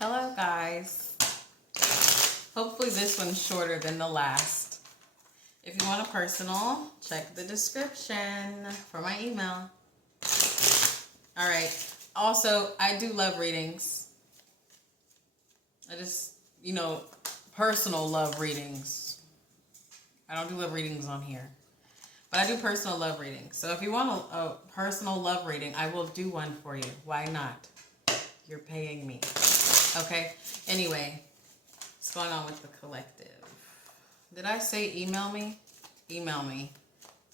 Hello guys. Hopefully this one's shorter than the last. If you want a personal, check the description for my email. Alright. Also, I do love readings. I just, personal love readings. I don't do love readings on here. But I do personal love readings. So if you want a personal love reading, I will do one for you. Why not? You're paying me. Okay? Anyway, what's going on with the collective? Did I say email me? Email me.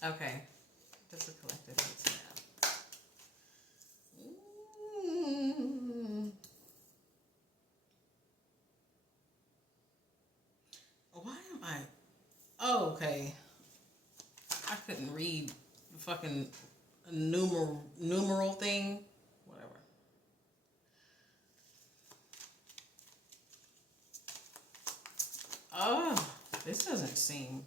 Okay. What does the collective need to know? Why am I... Oh, okay. I couldn't read the fucking numeral thing. Whatever. Oh, this doesn't seem...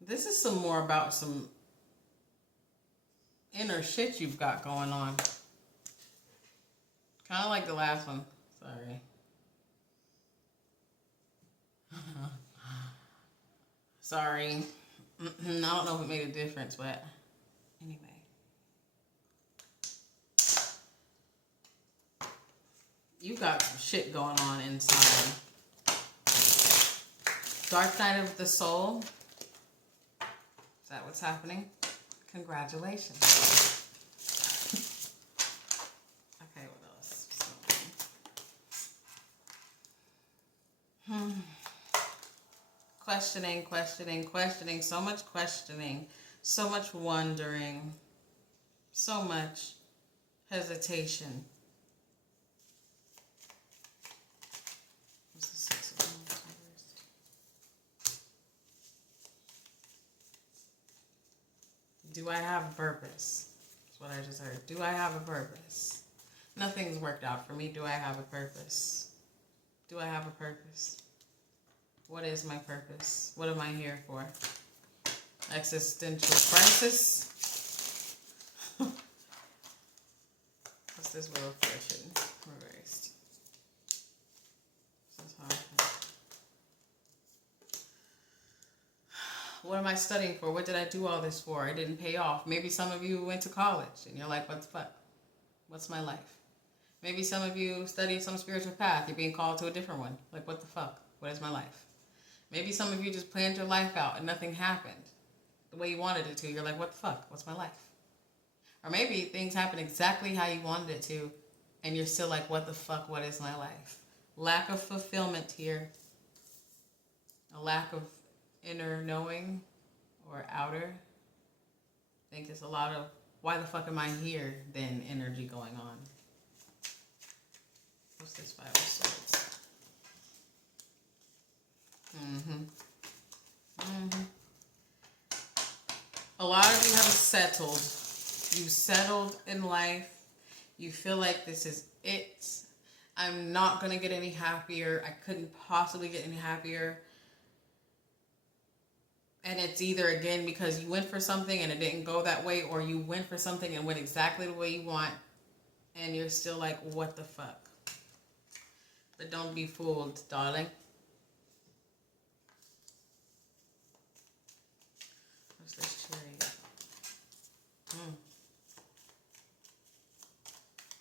This is some more about some inner shit you've got going on. Kind of like the last one. Sorry. Sorry. I don't know if it made a difference, but anyway. You got some shit going on inside. Dark night of the soul. Is that what's happening? Congratulations. Okay, what else? Questioning. So much questioning. So much wondering. So much hesitation. What's the Six of Wands? Do I have a purpose? That's what I just heard. Do I have a purpose? Nothing's worked out for me. Do I have a purpose? Do I have a purpose? What is my purpose? What am I here for? Existential crisis? What's this Wheel of Fortune? Reversed. What am I studying for? What did I do all this for? It didn't pay off. Maybe some of you went to college and you're like, what the fuck? What's my life? Maybe some of you studied some spiritual path. You're being called to a different one. Like, what the fuck? What is my life? Maybe some of you just planned your life out and nothing happened the way you wanted it to. You're like, what the fuck? What's my life? Or maybe things happen exactly how you wanted it to and you're still like, what the fuck? What is my life? Lack of fulfillment here. A lack of inner knowing or outer. I think there's a lot of, why the fuck am I here then energy going on. What's this Five of Swords? A lot of you have settled. You settled in life. You feel like this is it. I'm not going to get any happier. I couldn't possibly get any happier. And it's either, again, because you went for something and it didn't go that way, or you went for something and went exactly the way you want, and you're still like, what the fuck? But don't be fooled, darling. What's this Chariot?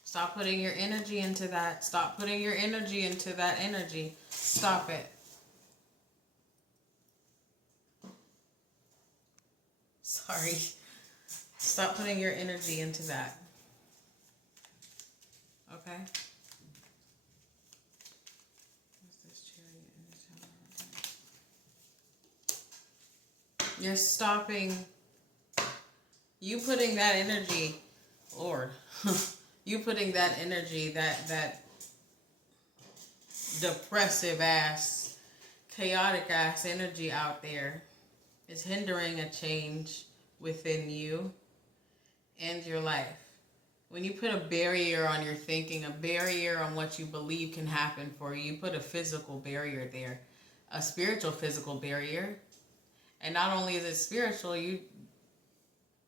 Stop putting your energy into that. Stop putting your energy into that energy. Stop it. Sorry. Stop putting your energy into that. Okay? What's this Chariot in the tower? You're stopping. You putting that energy, Lord. You putting that energy, that depressive ass, chaotic ass energy out there is hindering a change within you and your life. When you put a barrier on your thinking, a barrier on what you believe can happen for you, you put a physical barrier there, a spiritual physical barrier. And not only is it spiritual,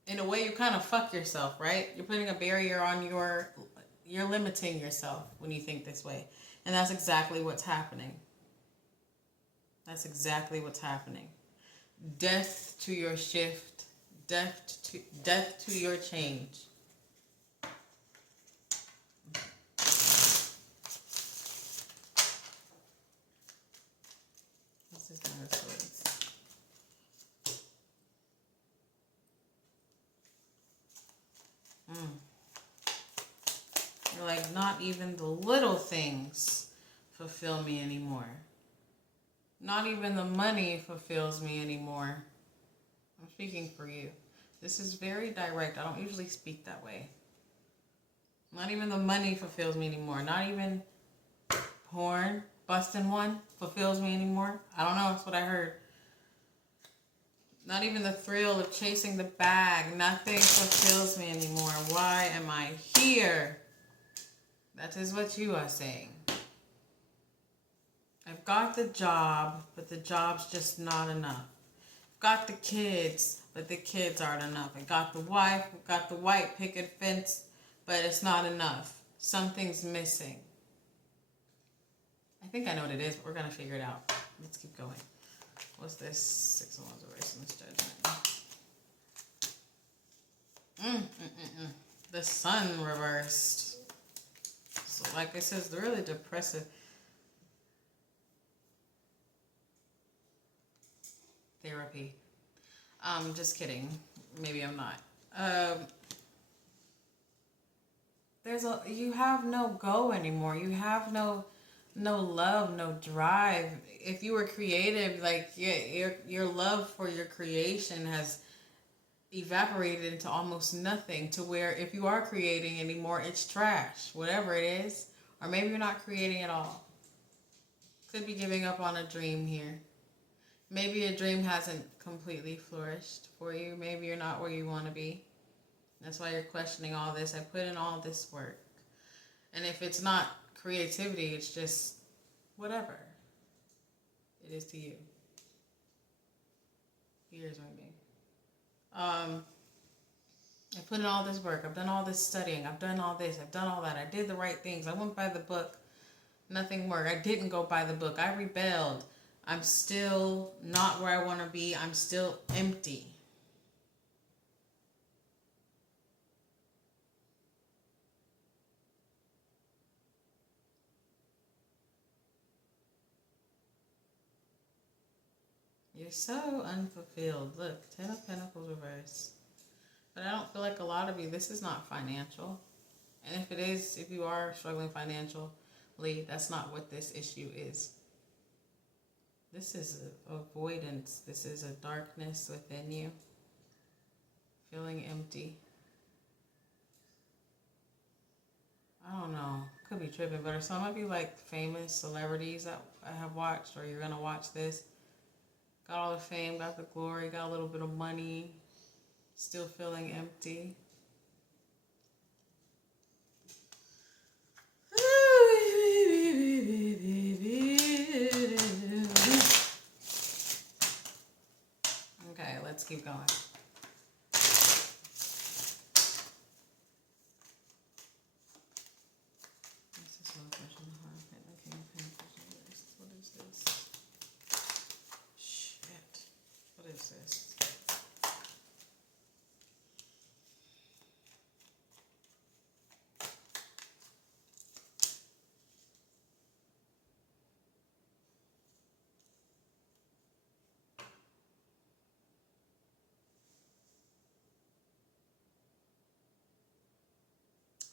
in a way, you kind of fuck yourself, right? You're putting a barrier on you're limiting yourself when you think this way. And that's exactly what's happening. That's exactly what's happening. Death to your shift. Death to your change. This is Nine of Swords. You're like, not even the little things fulfill me anymore. Not even the money fulfills me anymore. I'm speaking for you. This is very direct. I don't usually speak that way. Not even the money fulfills me anymore. Not even porn, busting one, fulfills me anymore. I don't know. That's what I heard. Not even the thrill of chasing the bag. Nothing fulfills me anymore. Why am I here? That is what you are saying. I've got the job, but the job's just not enough. I've got the kids, but the kids aren't enough. I got the wife, I've got the white picket fence, but it's not enough. Something's missing. I think I know what it is, but we're going to figure it out. Let's keep going. What's this? 6 of Wands reversed in this judgment. The Sun reversed. So like I said, it's really depressive. Therapy. Just kidding. Maybe I'm not. You have no go anymore. You have no love, no drive. If you were creative, like your love for your creation has evaporated into almost nothing, to where if you are creating anymore, it's trash, whatever it is. Or maybe you're not creating at all. Could be giving up on a dream here. Maybe a dream hasn't completely flourished for you. Maybe you're not where you want to be. That's why you're questioning all this. I put in all this work. And if it's not creativity, it's just whatever it is to you. Here's what I mean. I put in all this work. I've done all this studying. I've done all this. I've done all that. I did the right things. I went by the book. Nothing worked. I didn't go by the book. I rebelled. I'm still not where I want to be. I'm still empty. You're so unfulfilled. Look, 10 of Pentacles reversed. But I don't feel like a lot of you, this is not financial. And if it is, if you are struggling financially, that's not what this issue is. This is avoidance. This is a darkness within you. Feeling empty. I don't know. Could be tripping, but are some of you like famous celebrities that I have watched, or you're going to watch this? Got all the fame, got the glory, got a little bit of money, still feeling empty. Okay, let's keep going. What is this? Shit. What is this?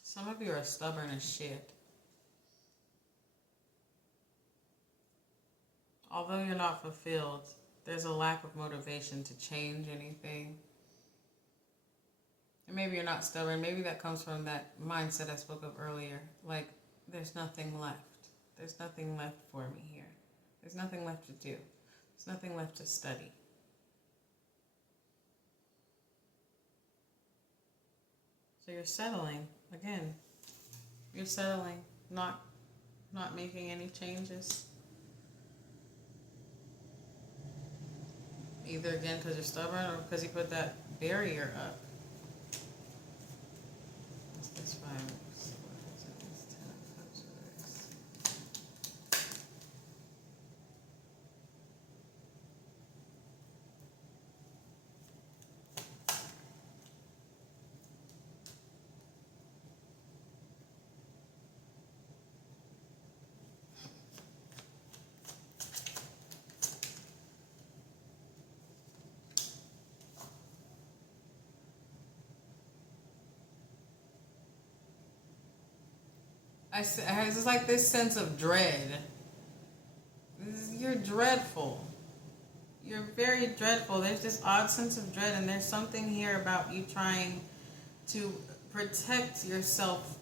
Some of you are stubborn as shit. Although you're not fulfilled, there's a lack of motivation to change anything. And maybe you're not stubborn. Maybe that comes from that mindset I spoke of earlier. Like, there's nothing left. There's nothing left for me here. There's nothing left to do. There's nothing left to study. So you're settling. Again, you're settling, not making any changes. Either again because you're stubborn, or because you put that barrier up. That's 5 of swords, and this 10 of swords. It's like this sense of dread. You're dreadful. You're very dreadful. There's this odd sense of dread, and there's something here about you trying to protect yourself.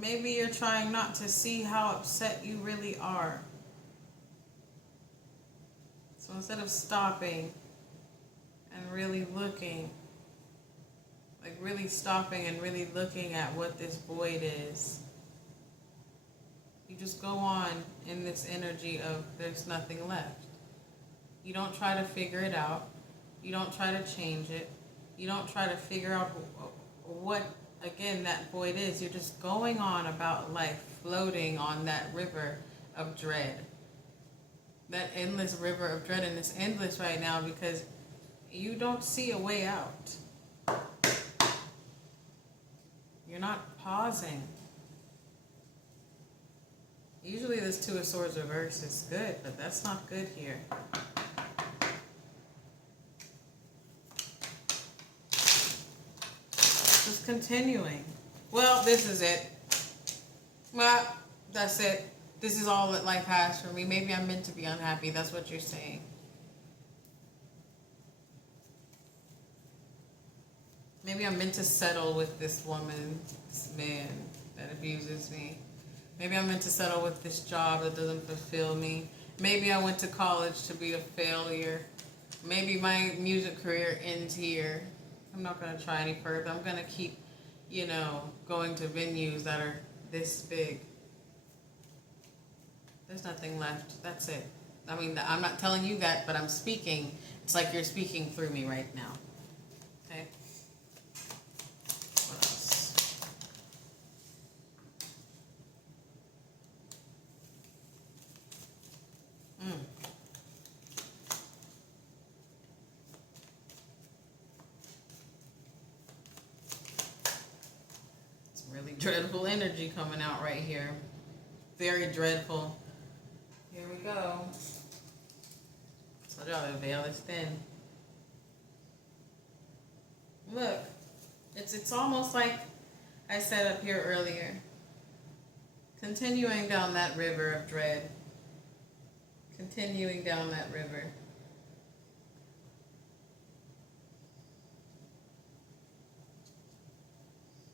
Maybe you're trying not to see how upset you really are. So instead of stopping and really looking, like really stopping and really looking at what this void is, you just go on in this energy of there's nothing left. You don't try to figure it out. You don't try to change it. You don't try to figure out what, again, that void is. You're just going on about life, floating on that river of dread. That endless river of dread, and it's endless right now because you don't see a way out. You're not pausing. Usually this 2 of Swords reverse is good, but that's not good here. Just continuing. Well, this is it. Well, that's it. This is all that life has for me. Maybe I'm meant to be unhappy. That's what you're saying. Maybe I'm meant to settle with this woman, this man that abuses me. Maybe I'm meant to settle with this job that doesn't fulfill me. Maybe I went to college to be a failure. Maybe my music career ends here. I'm not going to try any further. I'm going to keep, going to venues that are this big. There's nothing left. That's it. I mean, I'm not telling you that, but I'm speaking. It's like you're speaking through me right now. Okay? What else? It's really dreadful energy coming out right here. Very dreadful. Here we go. So y'all, the veil is thin. Look, it's almost like I said up here earlier. Continuing down that river of dread. Continuing down that river.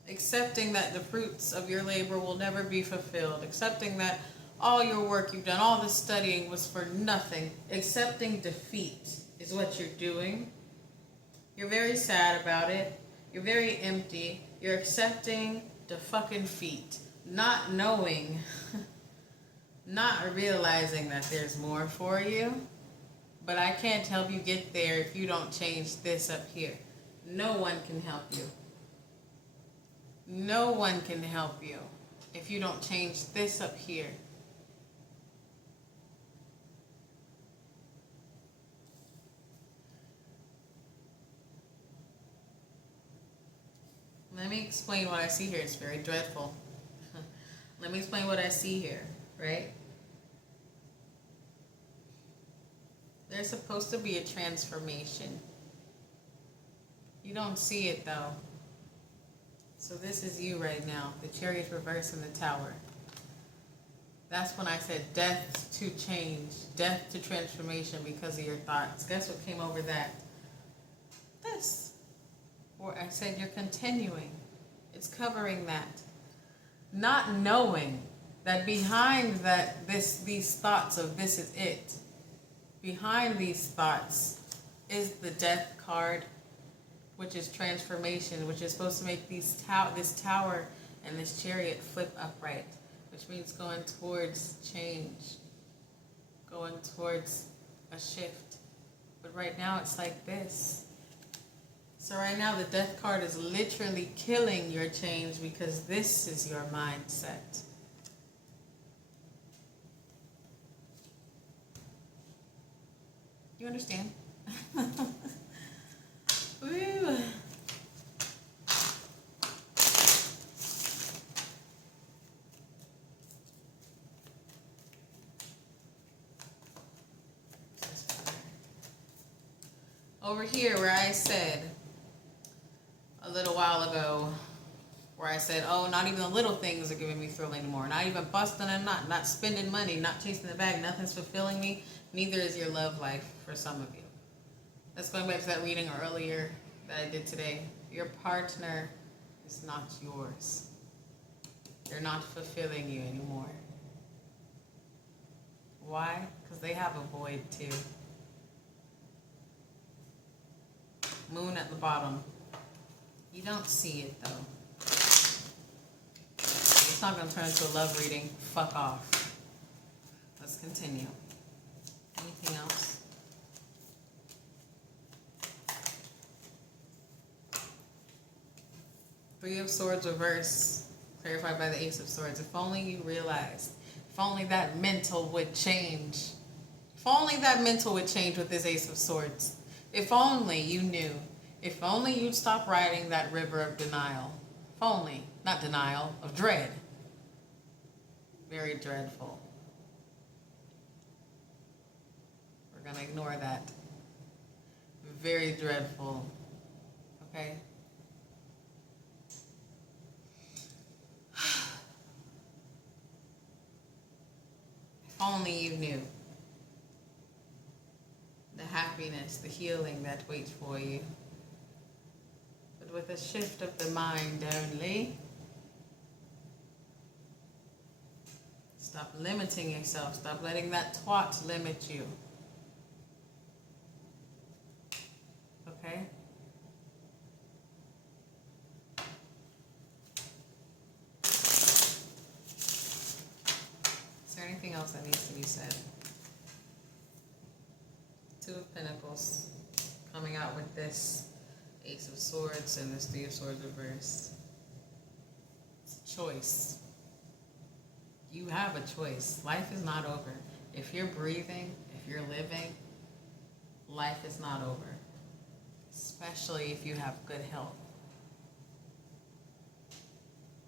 Accepting that the fruits of your labor will never be fulfilled. Accepting that all your work you've done, all the studying was for nothing. Accepting defeat is what you're doing. You're very sad about it. You're very empty. You're accepting the fucking defeat. Not knowing, not realizing that there's more for you. But I can't help you get there if you don't change this up here. No one can help you. No one can help you if you don't change this up here. Let me explain what I see here. It's very dreadful. Let me explain what I see here, right? There's supposed to be a transformation. You don't see it though. So this is you right now. The Chariot reverse in the Tower. That's when I said death to change, death to transformation because of your thoughts. Guess what came over that? This. Or I said you're continuing. It's covering that. Not knowing that behind that these thoughts of this is it. Behind these thoughts is the death card, which is transformation, which is supposed to make this tower and this chariot flip upright, which means going towards change, going towards a shift. But right now it's like this. So right now the death card is literally killing your change because this is your mindset. You understand? Woo. Over here where I said a little while ago, where I said, oh, not even the little things are giving me thrill anymore. Not even busting a nut, not spending money, not chasing the bag, nothing's fulfilling me. Neither is your love life for some of you. That's going back to that reading earlier that I did today. Your partner is not yours. They're not fulfilling you anymore. Why? Because they have a void too. Moon at the bottom. You don't see it though. It's not going to turn into a love reading. Fuck off. Let's continue. Anything else? Three of Swords reverse, clarified by the Ace of Swords. If only you realized. If only that mental would change. If only that mental would change with this Ace of Swords. If only you knew. If only you'd stop riding that river of denial. If only. Not denial, of dread. Very dreadful. We're going to ignore that. Very dreadful. Okay? If only you knew. The happiness, the healing that waits for you. But with a shift of the mind only. Stop limiting yourself. Stop letting that twat limit you. Okay? Is there anything else that needs to be said? Two of Pentacles coming out with this Ace of Swords and this Three of Swords reversed. It's a choice. You have a choice. Life is not over. If you're breathing, if you're living, life is not over. Especially if you have good health.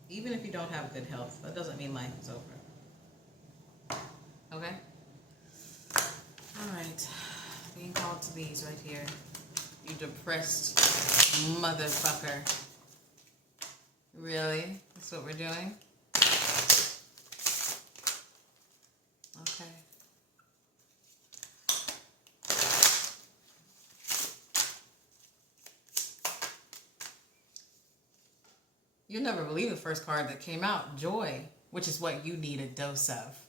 Even if you don't have good health, that doesn't mean life is over. Okay? Alright. Being called to these right here. You depressed motherfucker. Really? That's what we're doing? Okay. You'll never believe the first card that came out, Joy, which is what you need a dose of.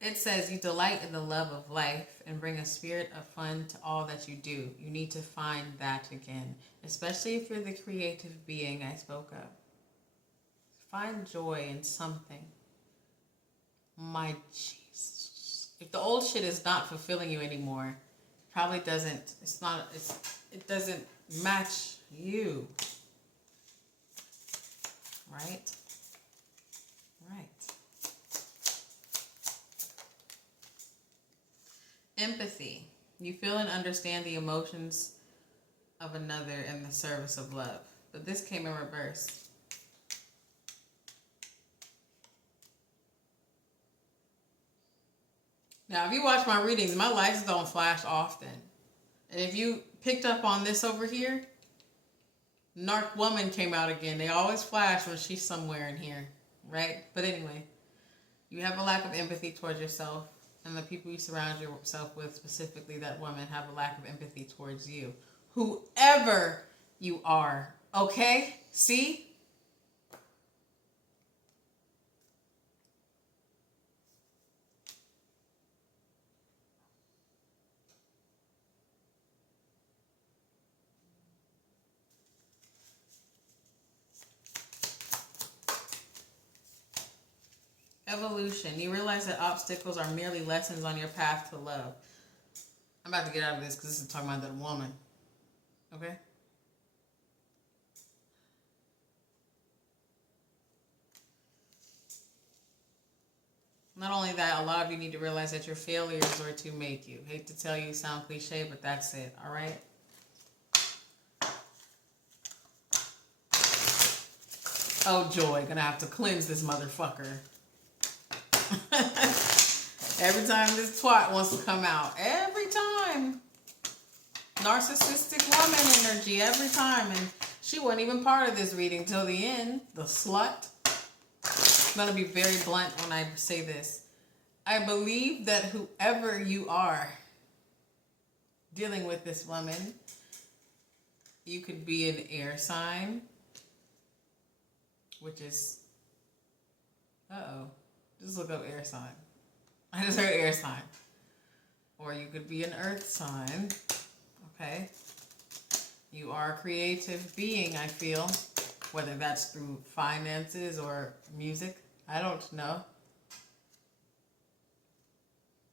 It says, you delight in the love of life and bring a spirit of fun to all that you do. You need to find that again, especially if you're the creative being I spoke of. Find joy in something. My Jesus. If the old shit is not fulfilling you anymore, probably doesn't, it doesn't match you. Right? Right. Empathy. You feel and understand the emotions of another in the service of love. But this came in reverse. Now, if you watch my readings, my lights don't flash often. And if you picked up on this over here, Narc Woman came out again. They always flash when she's somewhere in here, right? But anyway, you have a lack of empathy towards yourself. And the people you surround yourself with, specifically that woman, have a lack of empathy towards you. Whoever you are. Okay? See? Evolution. You realize that obstacles are merely lessons on your path to love. I'm about to get out of this because this is talking about that woman. Okay? Not only that, a lot of you need to realize that your failures were to make you. Hate to tell you, sound cliche, but that's it, all right? Oh, joy, gonna have to cleanse this motherfucker. Every time this twat wants to come out. Every time. Narcissistic woman energy, every time. And she wasn't even part of this reading till the end. The slut. I'm gonna be very blunt when I say this. I believe that whoever you are dealing with this woman, you could be an air sign, which is, just look up air sign. I just heard air sign. Or you could be an earth sign, okay? You are a creative being, I feel, whether that's through finances or music, I don't know.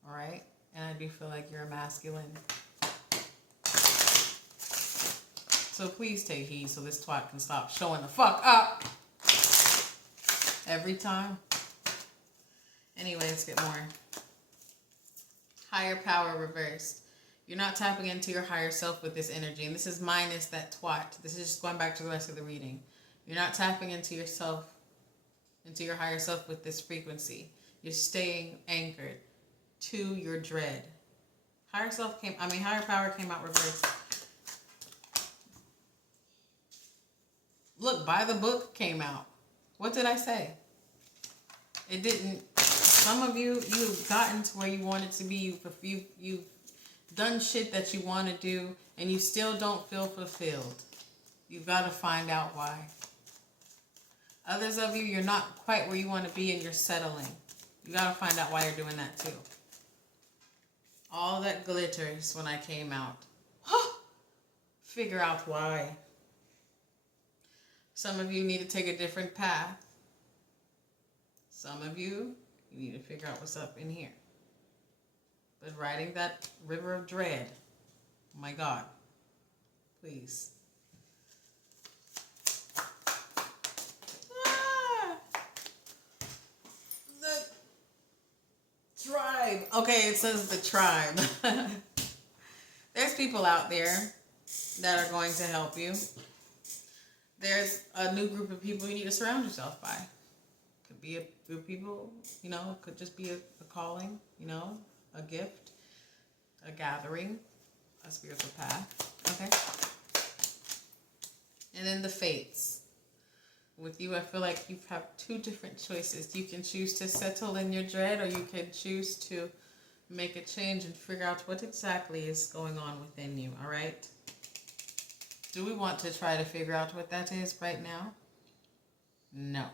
All right? And I do feel like you're a masculine. So please take heed so this twat can stop showing the fuck up every time. Anyway, let's get more. Higher power reversed. You're not tapping into your higher self with this energy. And this is minus that twat. This is just going back to the rest of the reading. You're not tapping into yourself, into your higher self with this frequency. You're staying anchored to your dread. Higher power came out reversed. Look, by the book came out. What did I say? It didn't. Some of you, you've gotten to where you wanted to be. You've done shit that you want to do, and you still don't feel fulfilled. You've got to find out why. Others of you, you're not quite where you want to be, and you're settling. You got to find out why you're doing that too. All that glitters when I came out. Figure out why. Some of you need to take a different path. Some of you need to figure out what's up in here. But riding that river of dread, oh my God, please. The tribe. Okay, it says the tribe. There's people out there that are going to help you. There's a new group of people you need to surround yourself by. Could be a group of people, could just be a calling, a gift, a gathering, a spiritual path, okay? And then the fates. With you, I feel like you have two different choices. You can choose to settle in your dread, or you can choose to make a change and figure out what exactly is going on within you, all right? Do we want to try to figure out what that is right now? No.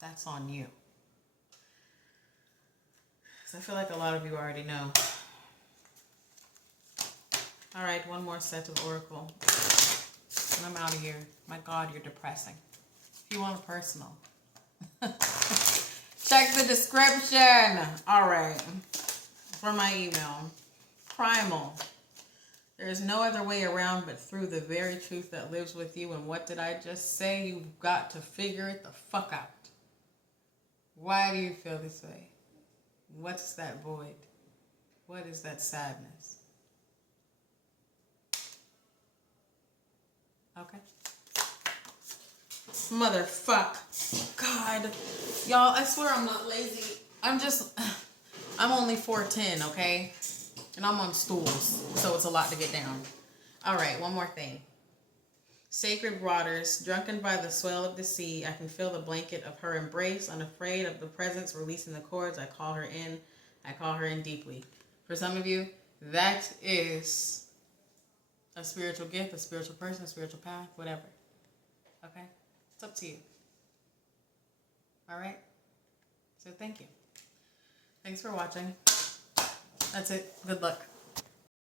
That's on you. So I feel like a lot of you already know. All right, one more set of oracle. And I'm out of here. My God, you're depressing. If you want a personal, check the description. All right. For my email. Primal. There is no other way around but through the very truth that lives with you. And what did I just say? You've got to figure it the fuck out. Why do you feel this way? What's that void? What is that sadness? Okay. Motherfuck. God. Y'all, I swear I'm not lazy. I'm only 4'10", okay? And I'm on stools, so it's a lot to get down. All right, one more thing. Sacred waters, drunken by the swell of the sea, I can feel the blanket of her embrace, unafraid of the presence, releasing the cords. I call her in deeply. For some of you, that is a spiritual gift, a spiritual person, a spiritual path, whatever. Okay? It's up to you. All right? So thank you. Thanks for watching. That's it. Good luck.